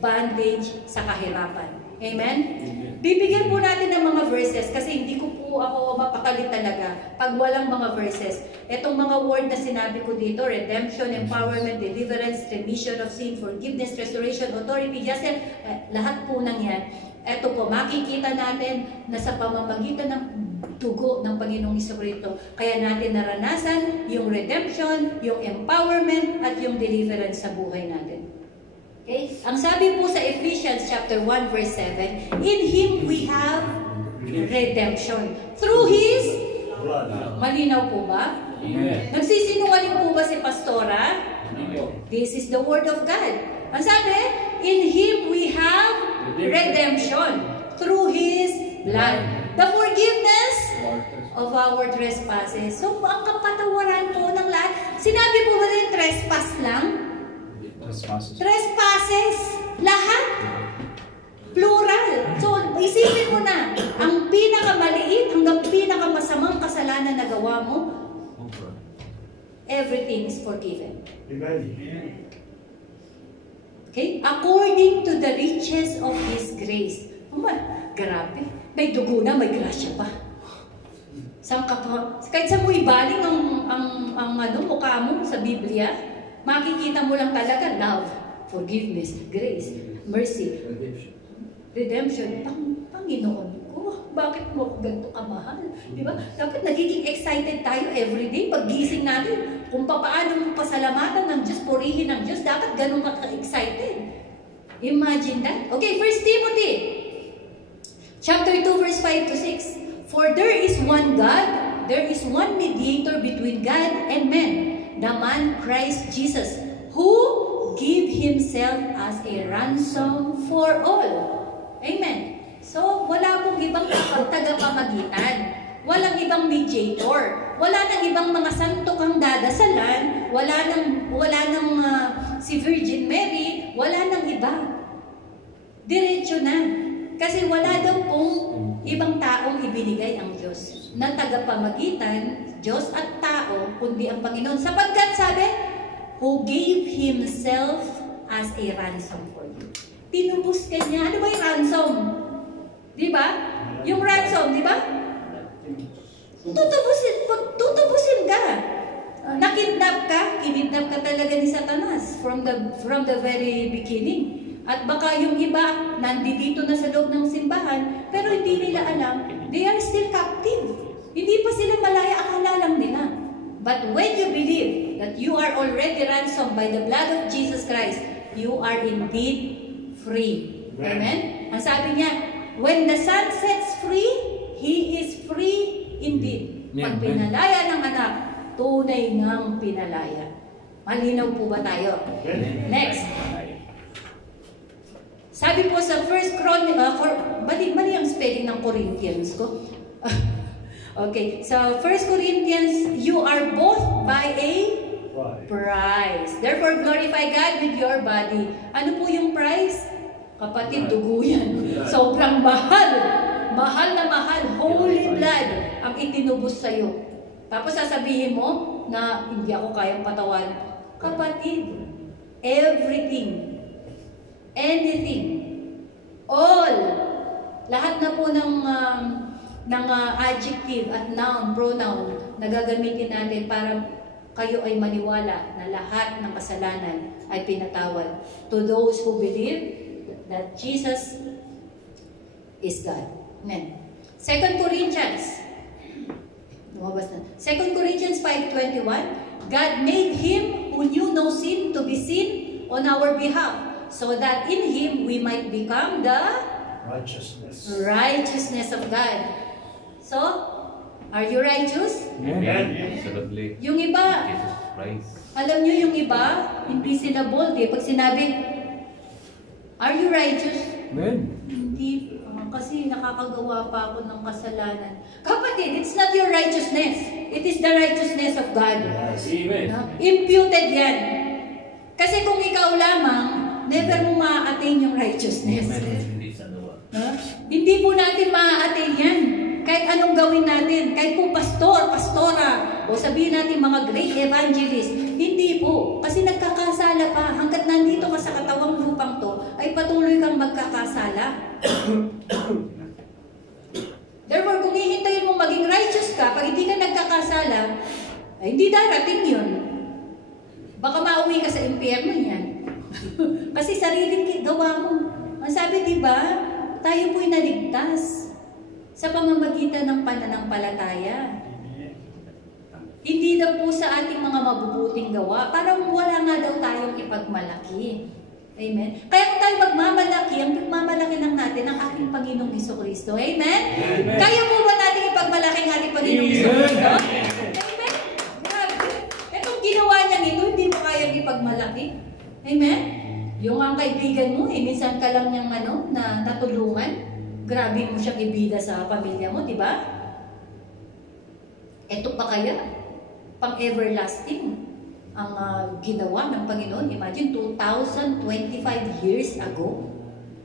bondage sa kahirapan. Amen? Bibigyan po natin ng mga verses kasi hindi ko po ako mapakali talaga pag walang mga verses. Itong mga word na sinabi ko dito, redemption, empowerment, deliverance, remission of sin, forgiveness, restoration, authority, justice, lahat po ng yan. Ito po, makikita natin na sa pamamagitan ng dugo ng Panginoong Jesucristo. Kaya natin naranasan yung redemption, yung empowerment, at yung deliverance sa buhay natin. Okay? Ang sabi po sa Ephesians chapter 1 verse 7, in Him we have redemption. Through His Blood. malinaw po ba? Amen. Nagsisinungaling po ba si Pastora? This is the Word of God. Ang sabi, in Him we have redemption. Through His blood. The forgiveness of our trespasses. So, ang kapatawaran po ng lahat. Sinabi po ba rin trespass lang? Trespasses. Lahat. Plural. So, isipin mo na, ang pinakamaliit hanggang pinakamasamang kasalanan na gawa mo, everything is forgiven. Amen. Okay? According to the riches of His grace. Grabe. May dugo na, may grasya pa. Saan ka pa? Kahit sa mo ibaling ang mukha mo sa Biblia, makikita mo lang talaga love, forgiveness, grace, mercy, redemption. Panginoon ko, bakit mo ako ganito kamahal? Di ba? Dapat nagiging excited tayo everyday paggising natin. Kung paano mo pasalamatan ng Diyos, purihin ng Diyos, dapat ganun ka-excited. Imagine that. Okay, 1 Timothy chapter 2 verse 5 to 6. For there is one God, there is one mediator between God and men, the man Christ Jesus, who gave Himself as a ransom for all. Amen. So, wala pong ibang tagapamagitan. Walang ibang mediator. Wala nang ibang mga santo kang dadasalan. Wala nang si Virgin Mary. Wala nang iba. Diretso na. Kasi wala daw pong ibang taong ibinigay ang Diyos na tagapamagitan, Diyos at tao, kundi ang Panginoon. Sapagkat sabi, who gave Himself as a ransom for you. Tinubos ka niya. Ano ba yung ransom? Di ba? Yung ransom, di ba? Tutubusin ka. Nakidnap ka, kinidnap ka talaga ni Satanas from the very beginning. At baka yung iba, nandito na sa loob ng simbahan, pero hindi nila alam, they are still captive. Hindi pa sila malaya, akala lang nila. But when you believe that you are already ransomed by the blood of Jesus Christ, you are indeed free. Amen? Ang sabi niya, when the Son sets free, He is free indeed. Pag pinalaya ng anak, tunay ngang pinalaya. Malinaw po ba tayo? Next. Sabi po sa 1 Chronicles, mali ang spelling ng Corinthians ko. Okay, so 1 Corinthians, you are bought by a price. Therefore, glorify God with your body. Ano po yung price? Kapatid, dugo yan. Sobrang mahal. Mahal na mahal. Holy blood ang itinubos sa'yo. Tapos sasabihin mo na hindi ako kayang patawan. Kapatid, everything, anything, all, lahat na po ng adjective at noun, pronoun na gagamitin natin para kayo ay maniwala na lahat ng kasalanan ay pinatawad to those who believe that Jesus is God. Amen. 2 Corinthians 5:21, God made Him who knew no sin to be sin on our behalf, so that in Him we might become the righteousness of God. So, are you righteous? Amen. Absolutely. Yung iba, Jesus Christ. alam nyo yung iba, hindi sila bold eh. Pag sinabi, are you righteous? Amen. Hindi, kasi nakakagawa pa ako ng kasalanan. Kapatid, it's not your righteousness. It is the righteousness of God. Amen. No? Imputed yan. Kasi kung ikaw lamang, never mo ma-attain yung righteousness. Hindi sa luwa. Hindi po natin ma-attain yan. Kahit anong gawin natin, kahit po pastor, pastora, o sabihin natin mga great evangelist, hindi po. Kasi nagkakasala pa. Hanggat nandito ka sa katawang lupang to, ay patuloy kang magkakasala. Therefore, kung hihintayin mo maging righteous ka, pag hindi ka nagkakasala, ay hindi darating yun. Baka mauwi ka sa impyerno yan. Kasi sariling gawa mo. Ang sabi, di ba, tayo po'y naligtas sa pamamagitan ng pananampalataya. Hindi daw po sa ating mga mabubuting gawa, parang wala nga daw tayong ipagmalaki. Amen? Kaya kung tayo magmamalaki, ang pagmamalaki lang natin ang ating Panginoong Hesukristo. Amen? Amen. Kaya po ba natin ipagmalaki ang ating Panginoong Hesukristo? Amen? Grabe. Itong ginawa niyang ito, hindi mo kayang ipagmalaki. Amen? Yung ang kaibigan mo, minsan ka lang niyang na natulungan. Grabe mo siyang ibida sa pamilya mo, di ba? Ito pa kaya? Pang-everlasting ang ginawa ng Panginoon. Imagine, 2,025 years ago.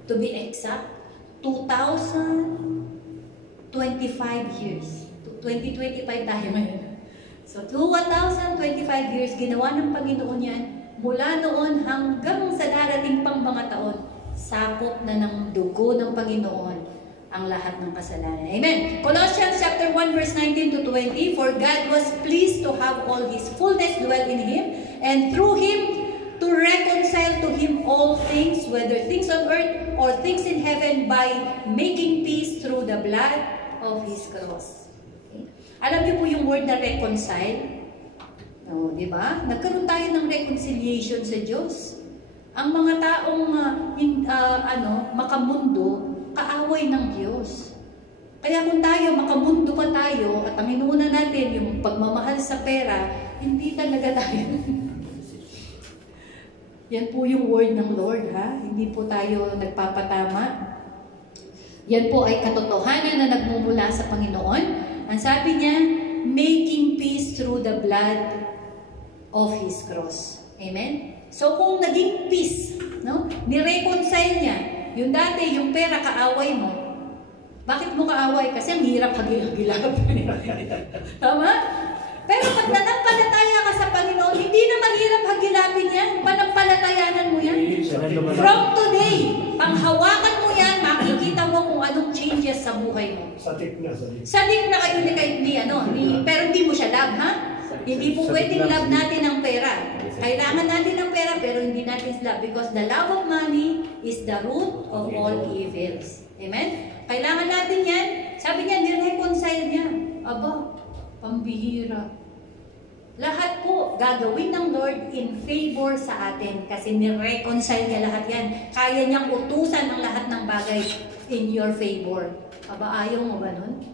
To be exact, 2,025 years. 2025 tayo ngayon. So, 2,025 years, ginawa ng Panginoon yan. Mula noon hanggang sa darating pang mga taon, sakop na ng dugo ng Panginoon ang lahat ng kasalanan. Amen. Colossians chapter 1 verse 19 to 20, for God was pleased to have all His fullness dwell in Him, and through Him to reconcile to Him all things, whether things on earth or things in heaven, by making peace through the blood of His cross. Okay. Alam niyo po yung word na reconcile? No, di ba? Nagkaroon tayo ng reconciliation sa Diyos. Ang mga taong makamundo, kaaway ng Diyos. Kaya kung tayo, makamundo pa tayo, at ang inuuna natin, yung pagmamahal sa pera, hindi talaga tayo. Yan po yung word ng Lord, ha? Hindi po tayo nagpapatama. Yan po ay katotohanan na nagmumula sa Panginoon. Ang sabi niya, making peace through the blood of His cross. Amen? So kung naging peace, no? Ni-reconcile niya, yung dati, yung pera, kaaway mo. Bakit mo kaaway? Kasi ang hirap hagilap. Tama? Pero pag nanampalataya ka sa Panginoon, hindi na mahirap hagilapin yan. Panampalatayanan mo yan. From today, panghawakan mo yan, makikita mo kung anong changes sa buhay mo. Satik na. Sadik na kayo pero hindi mo siya love, ha? Hindi po pwedeng love natin ang pera. Kailangan natin ng pera, pero hindi natin love, because the love of money is the root of all evils. Amen? Kailangan natin yan. Sabi niya, ni-reconcile niya. Aba, pambihira. Lahat po gagawin ng Lord in favor sa atin, kasi ni-reconcile niya lahat yan. Kaya niyang utusan ang lahat ng bagay in your favor. Aba, ayaw mo ba nun?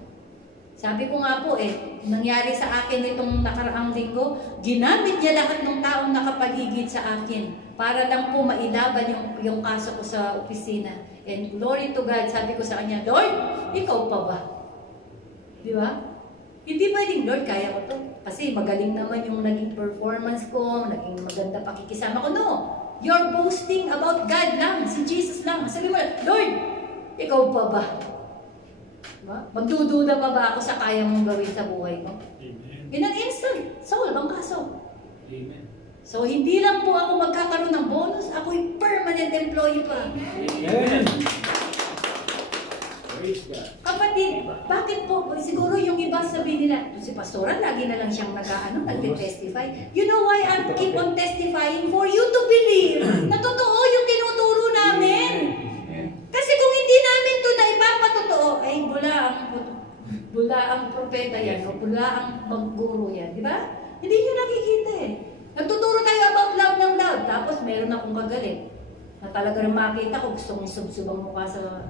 Sabi ko nga po nangyari sa akin itong nakaraang linggo, ginamit niya lahat ng taong nakapaligid sa akin para lang po mailaban yung kaso ko sa opisina. And glory to God, sabi ko sa kanya, Lord, ikaw pa ba? Di ba? Hindi pwedeng, Lord, kaya ko to. Kasi magaling naman yung naging performance ko, naging maganda pakikisama ko. No, you're boasting about God lang, si Jesus lang. Sabi mo, Lord, ikaw pa ba? Diba? Magdududa pa ba ako sa kaya mong gawin sa buhay mo? Amen. In an instant, solve ang kaso. Amen. So, hindi lang po ako magkakaroon ng bonus, ako'y permanent employee pa. Amen. Praise God. Kapatid, bakit po? Siguro yung iba sabihin nila, si Pastora, lagi na lang siyang nag-testify. You know why I keep on testifying? For you to believe na totoo yung tinuturo namin. Kasi kung hindi namin ito na ipapatotoo, ay bula ang propeta yan, o bula ang magguro yan, di ba? Hindi nyo nakikita eh. Nagtuturo tayo about love ng love, tapos meron akong kagalit. Na talaga rin makita ko, gusto mong subsubang mukha sa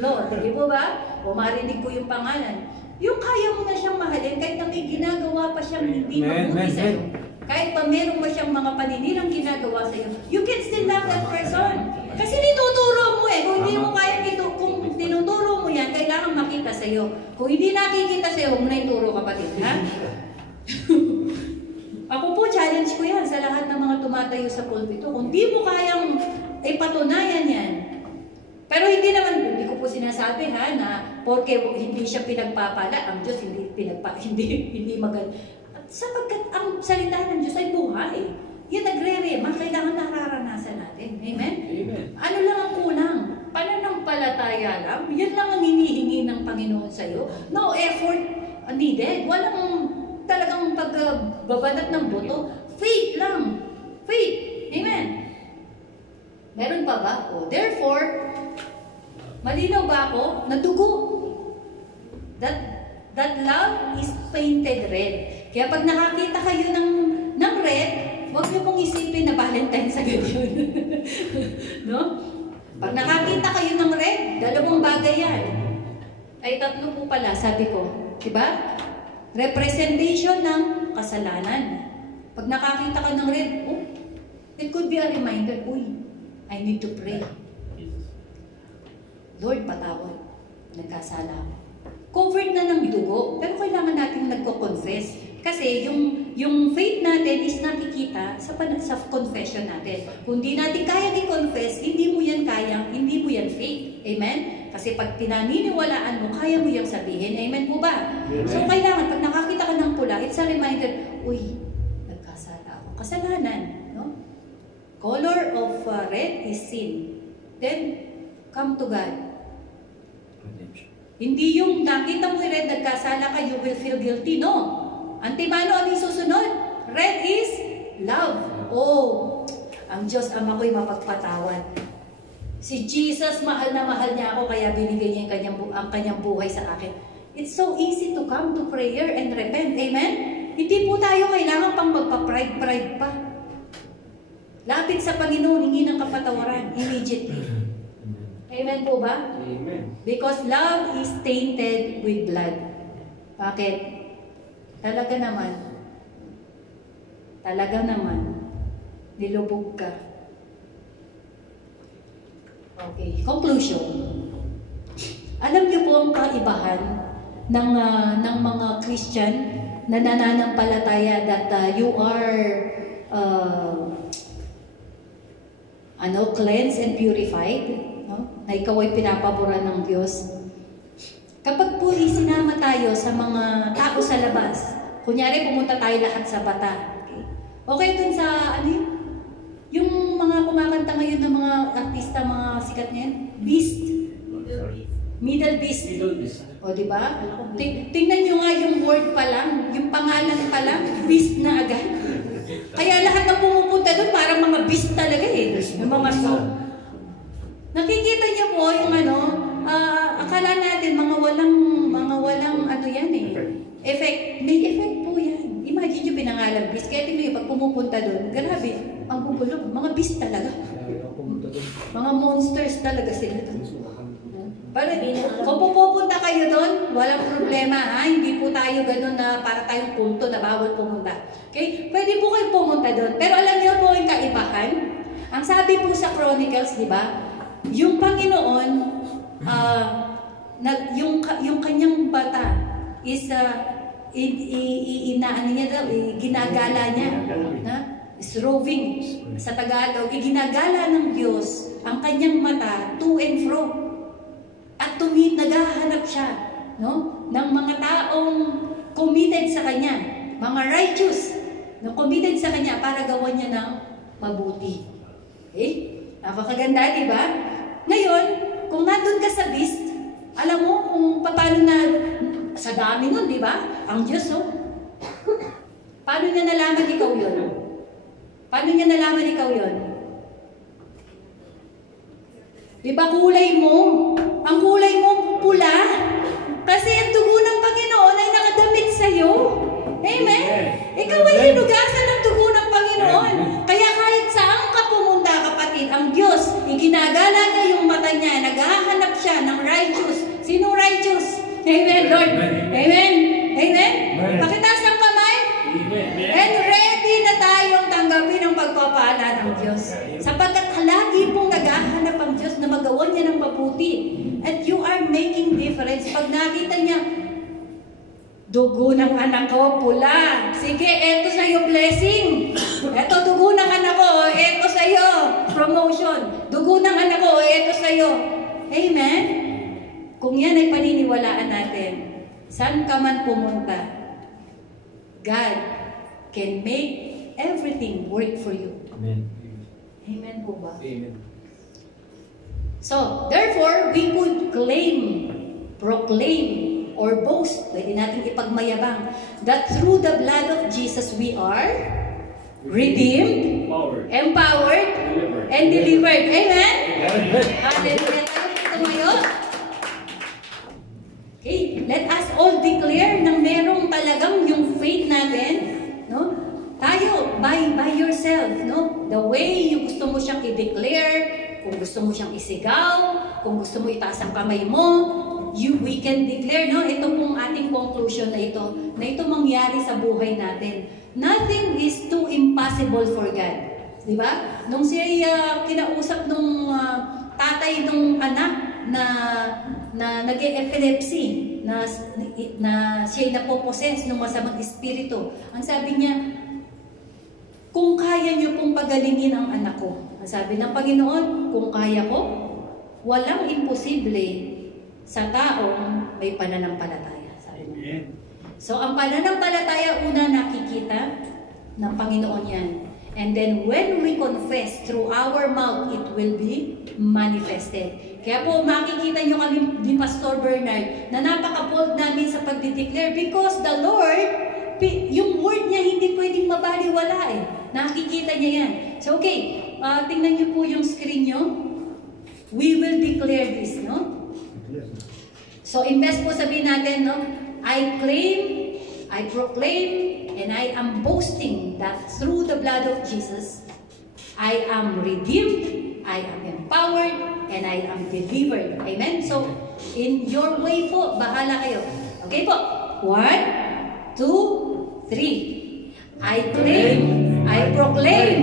floor, di ba ba? O marinig ko yung pangalan. Yung kaya mo na siyang mahalin, kahit na may ginagawa pa siyang hindi mabuti sa'yo. Kahit pa meron mo siyang mga paninirang ginagawa sa'yo, you can still love that person. Kasi nituturo mo eh. Kung hindi mo kaya kung tinuturo mo yan, kailangan makita sa'yo. Kung hindi nakikita sa'yo, huwag mo na ituro, kapatid. Ha? Ako po, challenge ko yan sa lahat ng mga tumatayo sa pulpito. Kung di mo kayang ipatunayan yan, pero hindi ko po sinasabi ha, na porque hindi siya pinagpapala, ang Diyos hindi maganda. Sapagkat ang salita ng Diyos ay buhay. Yan nagre-rema, kailangan nararanasan natin. Amen? Amen. Ano lang ang kulang? Pananampalataya lang. Yan lang ang hinihingi ng Panginoon sa iyo. No effort needed. Walang talagang pagbabanat ng buto. Faith lang. Faith. Amen? Meron pa ba? Therefore, malinaw ba ako? Nadugo. That love is painted red. Kaya pag nakakita kayo ng red, huwag niyo pong isipin na Valentine's agad yun. No? Pag nakakita kayo ng red, dalawang bagay yan. Ay, tatlo po pala, sabi ko. Diba? Representation ng kasalanan. Pag nakakita ka ng red, it could be a reminder, I need to pray. Lord, patawad. Nagkasala ako. Covered na ng dugo, pero kailangan natin nagko-confess. Kasi yung faith natin is nakikita sa confession natin. Kung di natin kaya i-confess, hindi mo yan kaya, hindi mo yan faith. Amen? Kasi pag pinaniniwalaan mo, kaya mo yung sabihin. Amen po ba? Amen. So kailangan, pag nakakita ka ng pula, it's a reminder, nagkasala ako. Kasalanan. No? Color of red is sin. Then, come to God. Hindi yung nakita mo red, nagkasala ka, you will feel guilty. No. Antimano, ano yung susunod? Red is love. Ang Diyos Ama ko'y mapagpatawad. Si Jesus, mahal na mahal niya ako, kaya binigay niya ang kanyang buhay sa akin. It's so easy to come to prayer and repent. Amen? Hindi po tayo kailangan pang magpa-pride pa. Lapit sa Panginoon, hingi ng kapatawaran immediately. Amen po ba? Amen. Because love is tainted with blood. Bakit? Talaga naman, nilubog ka. Okay, conclusion. Alam niyo po ang kaibahan ng mga Christian na nananampalataya that you are cleansed and purified. Na ikaw ay pinapaboran ng Diyos. Kapag po isinama tayo sa mga tao sa labas, kunyari pumunta tayo lahat sa bata. Okay dun sa, yung mga kumakanta ngayon ng mga artista, mga sikat ngayon, Beast. Middle Beast. O, diba? Tingnan nyo nga yung word pa lang, yung pangalan pa lang, Beast na agad. Kaya lahat na pumupunta doon, parang mga beast talaga eh. Yung mga nakikita niyo po yung akala natin mga walang effect. May effect po yan. Imagine nyo pinangalan beast. Kaya tingnan nyo, pag pumupunta doon, grabe, ang bubulog. Mga beast talaga. Mga monsters talaga sila doon. Kung pupunta kayo doon, walang problema ha. Hindi po tayo ganun na para tayong kulto na bawal pumunta. Okay? Pwede po kayo pumunta doon. Pero alam niyo po yung kaibahan. Ang sabi po sa Chronicles, di ba? Yung Panginoon, yung kanyang bata is ginagala niya. Is roving sa Tagalog. Ginagala ng Diyos ang kanyang mata to and fro. At naghahanap siya ng mga taong committed sa kanya. Mga righteous. Na-committed sa Kanya para gawan niya ng mabuti. Okay? Napakaganda, di ba? Ngayon, kung nandun ka sa beast, alam mo kung paano na, sa dami nun, di ba? Ang Diyos, oh. Paano niya nalaman ikaw yun? Paano niya nalaman ikaw yun? Di ba kulay mo? Ang kulay mo pula. Kasi ang dugo ng Panginoon ay nakadamit sa'yo. Amen? Ikaw ay hinugasan ng dugo ng Panginoon. Kaya kahit saan ka pumunta, kapatid, ang Diyos, iginagala niya yung mata niya, naghahanap siya ng righteous. Sino righteous? Amen, Lord. Amen. Amen. Pakitaas ang kamay. And ready na tayong tanggapin ang pagpapala ng Diyos. Sapagkat lagi pong naghahanap ang Diyos na magawan niya ng mabuti. At you are making difference. Pag nakita niya, dugo ng anak ko, pula. Sige, eto sa'yo blessing. Eto, dugo ng anak ko, eto sa'yo promotion. Dugo ng anak ko, eto sa'yo. Amen? Kung yan ay paniniwalaan natin, saan ka man pumunta, God can make everything work for you. Amen. Amen po ba? Amen. So, therefore, we could claim, proclaim, or boast, pwede natin ipagmayabang, that through the blood of Jesus we are redeemed, empowered, and delivered. Amen? Hallelujah. Tayo po tumayo. Okay, let us all declare na merong talagang yung faith natin, no? Tayo, by yourself, no? The way yung gusto mo siyang i-declare, kung gusto mo siyang isigaw, kung gusto mo itaas ang kamay mo, we can declare, no? Ito pong ating conclusion na ito mangyari sa buhay natin. Nothing is too impossible for God. Di ba? Nung siya kinausap nung tatay nung anak na nag-epilepsy, na siya napoposes ng masamang espiritu. Ang sabi niya, kung kaya niyo pong pagalingin ang anak ko. Ang sabi ng Panginoon, kung kaya ko, walang imposible sa taong may pananampalataya. Sabi niya. So, ang pananampalataya, una nakikita ng Panginoon yan. And then, when we confess through our mouth, it will be manifested. Kaya po, makikita nyo kami ni Pastor Bernard na napaka-bold namin sa pagdideclare because the Lord, yung word niya hindi pwedeng mabaliwala eh. Nakikita niya yan. So, okay. Tingnan niyo po yung screen niyo. We will declare this, no? So, imbes po sabihin natin, no? I claim, I proclaim, and I am boasting that through the blood of Jesus, I am redeemed, I am empowered, and I am delivered. Amen? So, in your way po, bahala kayo. Okay po? 1, 2, 3. I claim, I proclaim,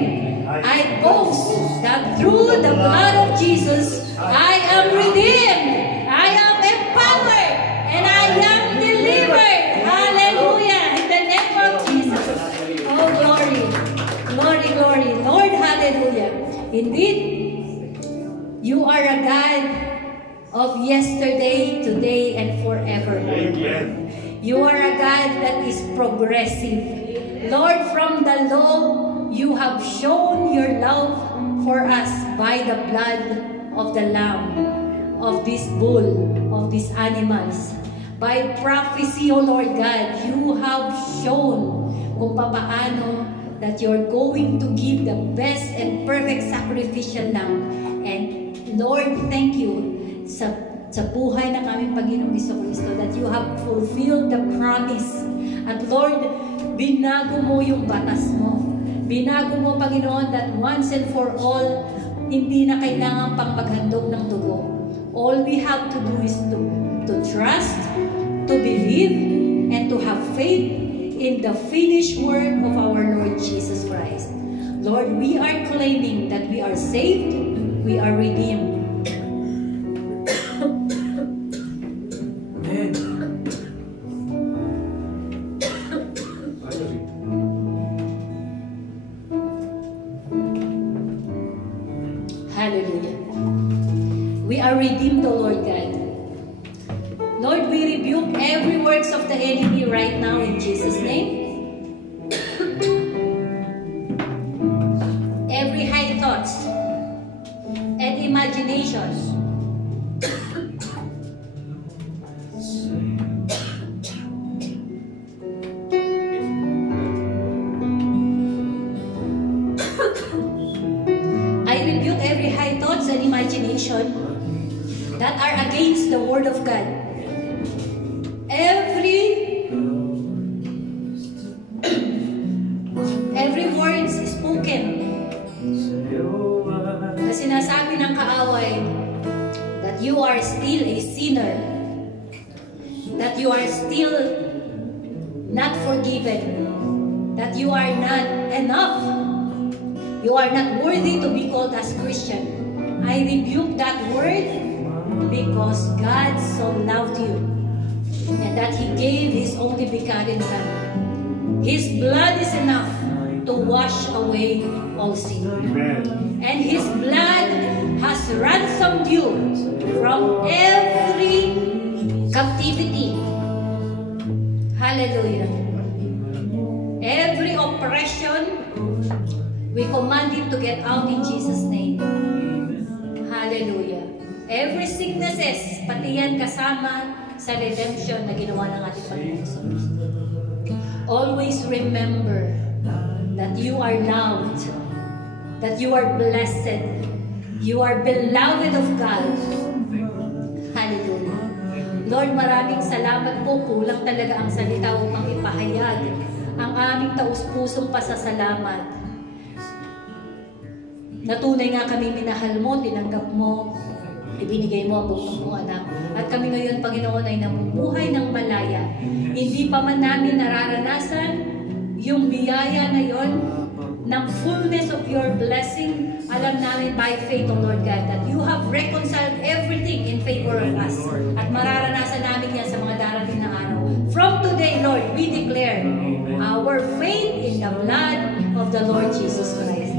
I boast that through the blood of Jesus, I am redeemed, I am empowered, and I am delivered. Hallelujah! In the name of Jesus. Oh, glory. Glory, glory. Lord, hallelujah. Indeed, you are a God of yesterday, today, and forevermore. You are a God that is progressive. Lord, from the law, you have shown your love for us by the blood of the Lamb, of this bull, of these animals. By prophecy, O Lord God, you have shown kung paano that you're going to give the best and perfect sacrificial lamb. And Lord, thank you sa buhay ng aming Panginoong Jesucristo that you have fulfilled the promise. At Lord, binago mo yung batas mo. Binago mo, Panginoon, that once and for all, hindi na kailangan pang maghandog ng dugo. All we have to do is to trust, to believe, and to have faith in the finished work of our Lord Jesus Christ. Lord, we are claiming that we are saved, we are redeemed. Hallelujah. We are redeemed, O Lord God. Lord, we rebuke every works of the enemy right now in Jesus' name. imagination. I rebuke every high thoughts and imagination that are against the Word of God. Every words spoken na sinasabi ng kaaway that you are still a sinner, that you are still not forgiven, that you are not enough, you are not worthy to be called as Christian. I rebuke that word because God so loved you and that He gave His only begotten Son. His blood is enough to wash away all sin. Amen. And His blood has ransomed you from every captivity. Hallelujah. Every oppression, we command it to get out in Jesus' name. Hallelujah. Every sicknesses, pati yan kasama sa redemption na ginawa ng ating Panginoon Jesus. Always remember that you are loved, that you are blessed, you are beloved of God. Hallelujah. Lord, maraming salamat po. Kulang talaga ang salita upang ipahayag ang aming taus-pusong pasasalamat. Natunay nga kami minahal mo, tinanggap mo, ibinigay mo ang buong mong anak. At kami ngayon, Panginoon, ay namumuhay ng malaya. Hindi pa man namin nararanasan yung biyaya na yon ng fullness of your blessing. Alam namin by faith, O Lord God, that you have reconciled everything in favor of us. At mararanasan namin yan sa mga darating na araw. From today, Lord, we declare our faith in the blood of the Lord Jesus Christ.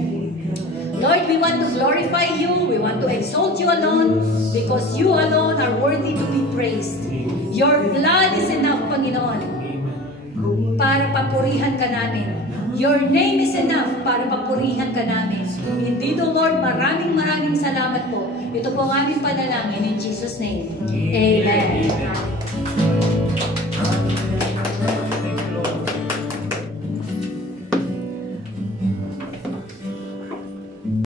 Lord, we want to glorify you. We want to exalt you alone because you alone are worthy to be praised. Your blood is enough, Panginoon, para papurihan ka namin. Your name is enough para papurihan ka namin. Indeed, O Lord, maraming salamat po. Ito po ang aming panalangin in Jesus' name. Amen.